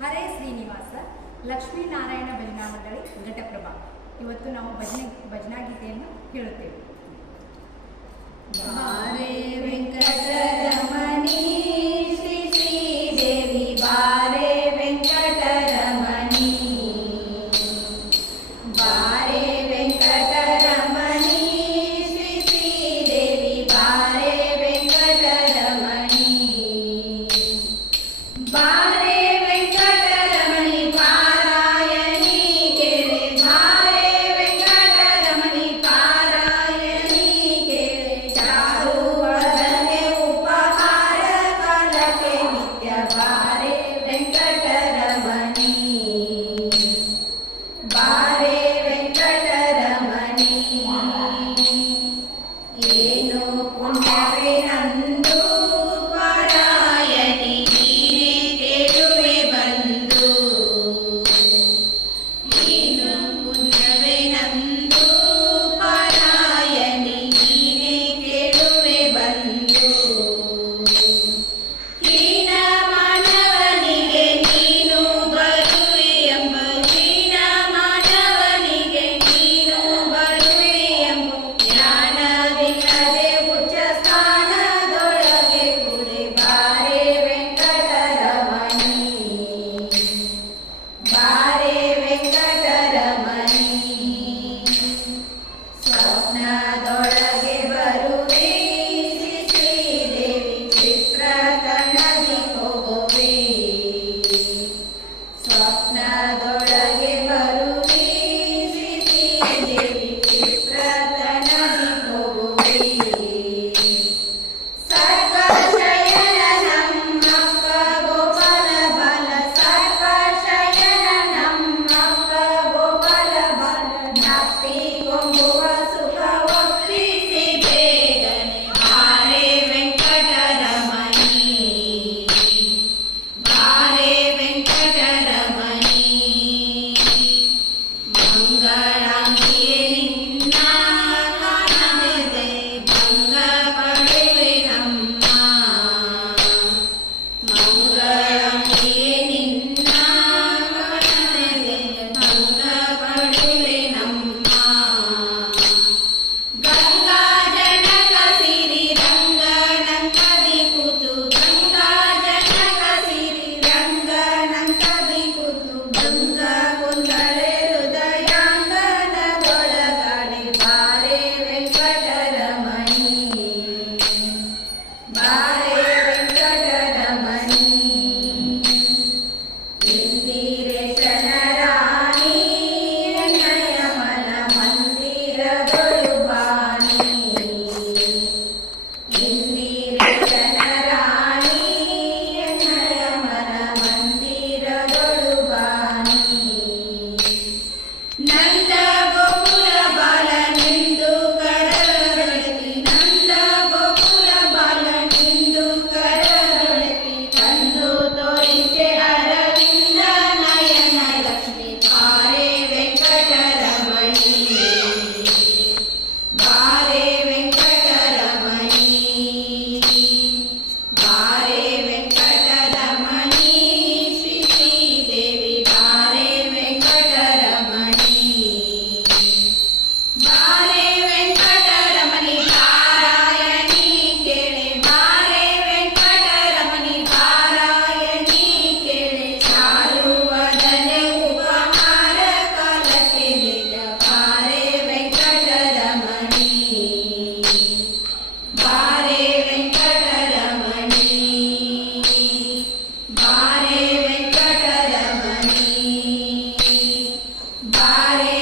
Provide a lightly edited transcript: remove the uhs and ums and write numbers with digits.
ಹರೇ ಶ್ರೀನಿವಾಸ ಲಕ್ಷ್ಮೀನಾರಾಯಣ ಭಜನಾ ಮಂಡಳಿ ಘಟಪ್ರಭಾ. ಇವತ್ತು ನಾವು ಭಜನಾ ಗೀತೆಯನ್ನು ಹೇಳುತ್ತೇವೆ. ಬಾರೆ ವೆಂಕಟರಮಣಿ ಶ್ರೀ ಶ್ರೀದೇವಿ ಬಾರೆ ವೆಂಕಟರಮಣಿ, ಬಾರೆ ವೆಂಕಟರಮಣಿ ಶ್ರೀ ಶ್ರೀದೇವಿ ಬಾರೆ ವೆಂಕಟರಮಣಿ, ಬಾರೆ ವೆಂಕಟರಮಣಿ ಪಾರಾಯಣಿ ಕೇಳೆ, ಬಾರೆ ವೆಂಕಟರಮಣಿ ಪಾರಾಯಣಿ ಕೇಳೆ, ಚಾರುವದನೆ ಉಪಹಾರ ಕಾಲಕ್ಕೆ ನಿತ್ಯ ಬಾರೆ ವೆಂಕಟರಮಣಿ, ಬಾರೆ ವೆಂಕಟರಮಣಿ. ಏನು ಪುಣ್ಯವೇ ನಂದು ಪಾರಾಯಣಿ ನೀನೇ ಕೇಳುವೆ ಬಂದು, ಏನು ಪುಣ್ಯವೇ ನಂದು ಪಾರಾಯಣಿ ನೀನೇ ಕೇಳುವೆ ಬಂದು, ಹೀನ ಮಾನವನಿಗೆ ನೀನು ಬರುವೆ ಎಂಬ, ಹೀನ ಮಾನವನಿಗೆ ನೀನು ಬರುವೆ ಎಂಬ ಜ್ಞಾನವಿಲ್ಲದೆ ಉಚ್ಚ ಸ್ಥಾನದೊಳಗೆ ಕುಡಿ ಬಾರೆ ವೆಂಕಟರಮಣಿ, ಬಾರೆ ವೆಂಕಟರಮಣಿ. ಸ್ವಪ್ನದೊಳಗೆ ಬರುವೆ ಶ್ರೀ ಶ್ರೀದೇವಿ ಚಿತ್ರತನದಿ ಹೋಗುವೆ, ಸ್ವಪ್ನದೊಳಗೆ ಬರುವೆ ಶ್ರೀ ಶ್ರೀದೇವಿ ಚಿತ್ರತನದಿ ಹೋಗುವೆ. ಸರ್ವಶಯನ ನಮ್ಮಪ್ಪ ಗೋಪಾಲ ಬಾಲ, ಸರ್ವಶಯನ ನಮ್ಮಪ್ಪ ಗೋಪಾಲ ಬಾಲ, ನಪ್ಪಿಕೊಂಬುವ ಸುಖ ಒಪ್ಪಿಸಿ ಬೇಗನೆ ಬಾರೆ ವೆಂಕಟರಮಣಿ, ಬಾರೆ ವೆಂಕಟರಮಣಿ. ಮಂಗಳಾಂಗಿಯೇ ನಿನ್ನ ಕಾಣದೆ ಭಂಗ ಪಡೆವೆ ನಮ್ಮ, ಮಂಗಳಾಂಗಿಯೇ ನಿನ್ನ ಕಾಣದೆ ಭಂಗ ಪಡೆವೆ ನಮ್ಮ. ಗಂಗಾ ಜನಕ ಸಿರಿ ರಂಗನಂಕದಿ ಕೂತು, ಗಂಗಾ ಜನಕ ಸಿರಿ ರಂಗನಂಕದಿ ಕೂತು, ಗಂಗ ಕುಂದಳೆ ಹೃದಯಾಂಗನದೊಳಗಡೆ ಬಾರೆ ವೆಂಕಟರಮಣಿ, ಬಾರೆ ವೆಂಕಟರಮಣಿ. ಇಂದಿರೇಶನ ರಾಣಿ ಎನ್ನಯ ಮನ ಮಂದಿರದೊಳು ಬಾಣಿ, ಇಂದಿರೇಶನ ರಾಣಿ ಎನ್ನಯ ಮನ ಮಂದಿರದೊಳು ಬಾಣಿ. ನಂದ ಗೋಕುಲ ಬಾಲನೆಂದು ಕರದೊಳತಿ, ನಂದ ಗೋಕುಲ ಬಾಲನೆಂದು ಕರದೊಳತಿ, ತಂದು ತೋರಿಸೆ ಅರವಿಂದ ನಯನ ಲಕ್ಷ್ಮಿ ಬಾರೆ ವೆಂಕಟರಮಣಿ, ಬಾರೆ ವೆಂಕಟರಮಣಿ, ಬಾರೆ ವೆಂಕಟರಮಣಿ ಶ್ರೀ ಶ್ರೀದೇವಿ ಬಾರೆ ವೆಂಕಟರಮಣಿ, ಬಾರೆ ವೆಂಕಟರಮಣಿ ಪಾರಾಯಣಿ ಕೇಳೆ, ಬಾರೆ ವೆಂಕಟರಮಣಿ ಪಾರಾಯಣಿ ಕೇಳೆ, ಚಾರುವದನೆ ಉಪಹಾರ ಕಾಲಕ್ಕೆ ನಿಜ ಬಾರೆ ವೆಂಕಟರಮಣಿ, ಬಾರೆ ವೆಂಕಟರಮಣಿ, ಬಾರೆ ವೆಂಕಟರಮಣಿ, ಬಾರೆ